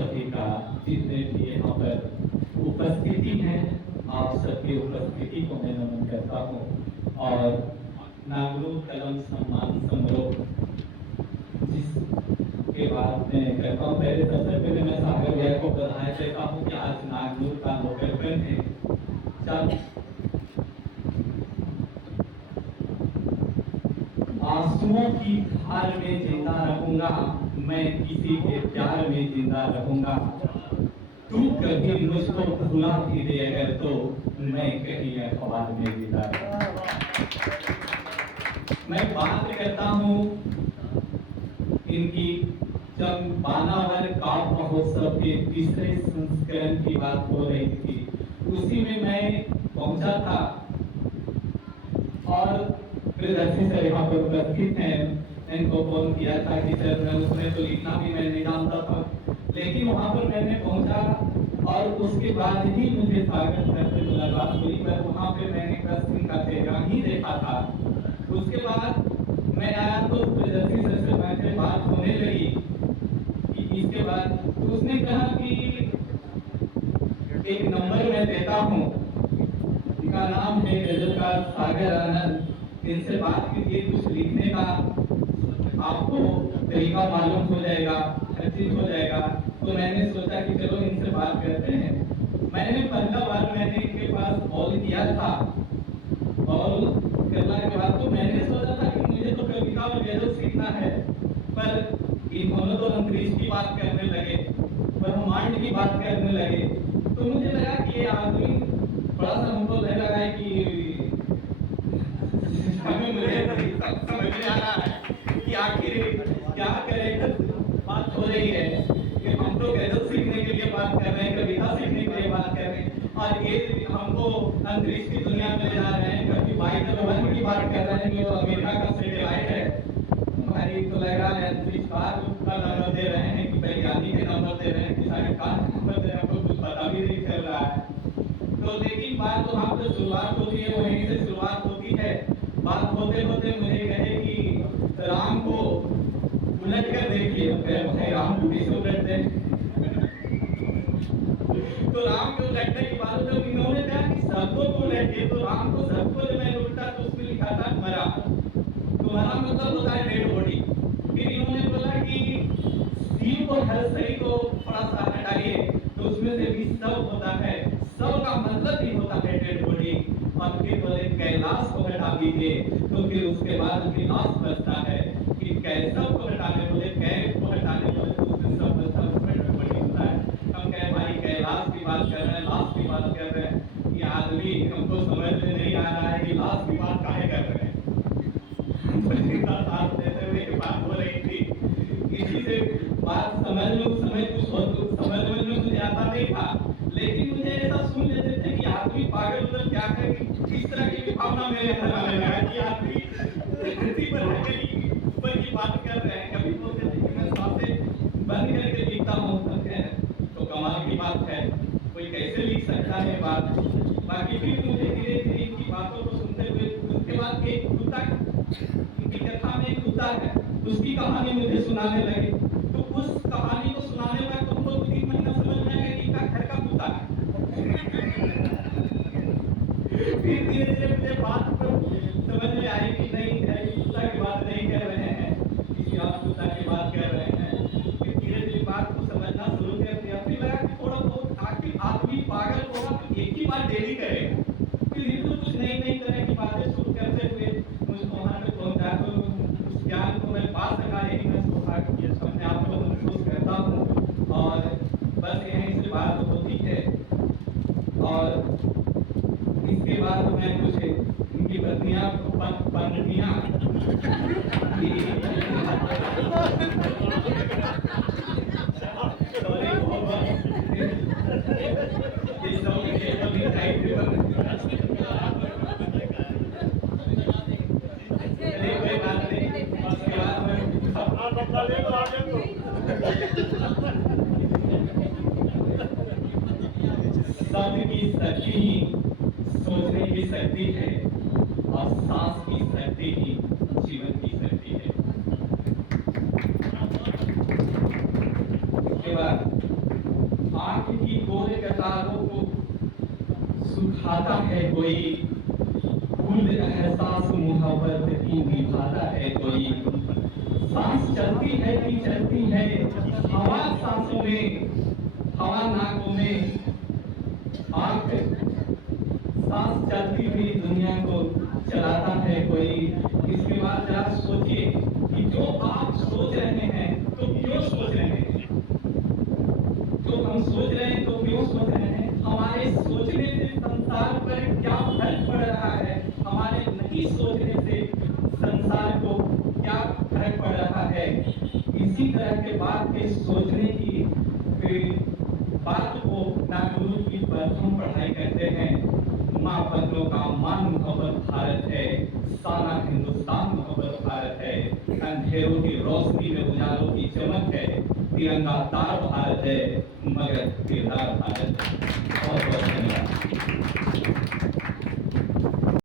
सभी का, जितने भी यहाँ पर उपस्थिति हैं, आप सबकी उपस्थिति को मैं नमन करता हूँ। और नागरू कलम सम्मान समारोह जिसके बाद मैं करता हूँ, पहले सबसे पहले मैं सागर भैया को बधाई देता हूँ कि आज नागनूर का लोकार्पण है। जब आंसुओं की धार में जिंदा रहूंगा, मैं किसी के प्यार में जिंदा रहूंगा। तू कभी मुझको भुला भी दे अगर तो मैं कहीं अखबार में जिंदा रहूंगा। मैं बात करता हूँ इनकी जब बानावर काव्य महोत्सव के तीसरे संस्करण की बात हो रही थी, उसी में मैं पहुंचा था और प्रियदर्शी सर यहाँ पर उपस्थित हैं। इनको फोन किया था कि सर मैं उसमें तो लिखना भी मैं नहीं जानता था, लेकिन वहाँ पर मैंने पहुंचा और उसके बाद ही मुझे सागर सर से मुलाकात हुई। पर वहाँ पे मैंने बस इनका चेहरा ही देखा था। उसके बाद मैं आया तो प्रियदर्शी सर से मैंने बात होने लगी कि इसके बाद उसने कहा कि एक नंबर मैं देता हूँ, इनका नाम है गजलकार सागर आनंद, इनसे बात कीजिए, कुछ लिखने का आपको तरीका मालूम हो जाएगा, हर चीज हो जाएगा। तो मैंने सोचा कि चलो इनसे बात करते हैं। मैंने पहला बार मैंने इनके पास कॉल किया था, कॉल करने के बाद तो मैंने सोचा था कि मुझे तो कविता और गजल सीखना है, पर इन्होंने तो अंतरिक्ष की बात करने लगे, ब्रह्मांड की बात करने लगे। तो मुझे लगा कि ये आदमी थोड़ा सा हमको लग रहा है कि हमें मुझे समझ में आ रहा है कि आखिर क्या करें। बात हो रही है कि हम तो गजल सीखने के लिए बात कर रहे हैं, कविता सीखने के लिए बात कर रहे हैं, और ये हमको अंतरिक्ष की दुनिया में ले जा रहे हैं। कभी वायुमंडल की बात कर रहे हैं जो अमेरिका का सैटेलाइट है, हमारी तो लग रहा है अंतरिक्ष का नंबर दे रहे हैं कि वैज्ञानिक के नंबर दे रहे हैं कि सरकार नंबर दे रहे हैं, हमको कुछ पता भी नहीं चल रहा है। तो लेकिन बात वहाँ पे शुरुआत होती है, वहीं से शुरुआत होती है। बात होते होते मुझे कहे कि राम को उलट कर देखिए, भाई राम को किसे उलटते हैं? तो राम के उलटने की बात जब इन्होंने कहा कि शब्दों को उलटिए, तो राम को शब्दों जब मैंने उल्टा तो उसमें लिखा था मरा, तो मरा मतलब होता है डेड बॉडी। फिर इन्होंने बोला कि शिव को हर सही को थोड़ा सा हटाइए, तो उसमें से भी सब होता है, सब का मतलब भी होता है डेड बॉडी। और फिर बोले कैलाश को हटा दीजिए, तो फिर उसके बाद विलास बचता है कि कैसव को हटाने बोले, कैफ को हटाने बोले, तो उसमें सब बचता है, उसमें डेड बॉडी होता है। हम कहे भाई कैलाश की बात कर रहे हैं, लाश की बात कर रहे हैं, ये आदमी हमको समझ में नहीं आ रहा है कि लाश की बात काहे कर रहे हैं। साथ देते हुए बात हो रही थी, इसी से बात समझ में उस समय कुछ समझ में मुझे आता नहीं था, लेकिन मुझे ऐसा सुन लेते थे कि आदमी पागल उधर क्या करे, इस तरह की भावना मेरे अंदर आने लगा कि आदमी धरती पर ऊपर की बात कर रहे हैं। कभी बोलते थे कि मैं सांसें बंद करके लिखता हूँ, तो कमाल की बात है, कोई कैसे लिख सकता है बात। बाकी फिर मुझे धीरे धीरे इनकी बातों को सुनते हुए उसके बाद एक कुत्ता, इनकी कथा में एक कुत्ता है, उसकी कहानी मुझे सुनाने लगे। तो उस कहानी को सुनाने में तुमको 2-3 महीना समझ में आएगा कि इनका घर का कुत्ता है। फिर धीरे धीरे मुझे बात समझ में आई कि नहीं है, कुत्ता की बात नहीं कर रहे हैं, किसी और कुत्ता की बात कर रहे हैं। फिर धीरे धीरे बात को समझना शुरू कर दिया। फिर लगा कि थोड़ा बहुत आखिर आदमी पागल होगा तो एक ही बात डेली करेगा। फिर तो कुछ नई तरह की बातें शुरू करते हुए मुझको वहाँ पे पहुँचा, तो उस ज्ञान को मैं पा सका, यही मैं अपने आप को महसूस करता हूँ। और बस यहीं से बात होती है। और इसके बाद मैं कुछ इनकी पत्नियां पत्नियां शब्द की शक्ति ही सोचने की शक्ति है, और सांस की शक्ति ही जीवन की शक्ति है। इसके बाद खाता है कोई, खुद एहसास मोहब्बत की निभाता है कोई। सांस चलती है कि चलती है, हवा सांसों में, हवा नाकों में, आंख सांस चलती हुई दुनिया को चलाता है कोई। इसके बाद जरा सोचिए कि जो आप सोच रहे हैं तो क्यों सोच रहे हैं, जो हम सोच रहे हैं तो क्यों सोच रहे हैं, हमारे सोचने से संसार पर क्या फर्क पड़ रहा है, हमारे नहीं सोचने से संसार को क्या फर्क पड़ रहा है। इसी तरह के बात के सोचने की बात को नागुरु की प्रथम पढ़ाई करते हैं। माँ बंधुओं का मान मोहब्बत भारत है, सारा हिंदुस्तान मोहब्बत भारत है। अंधेरों की रोशनी में उजालों की चमक है, तिरंगा तार भारत है, मगर किरदार भारत है।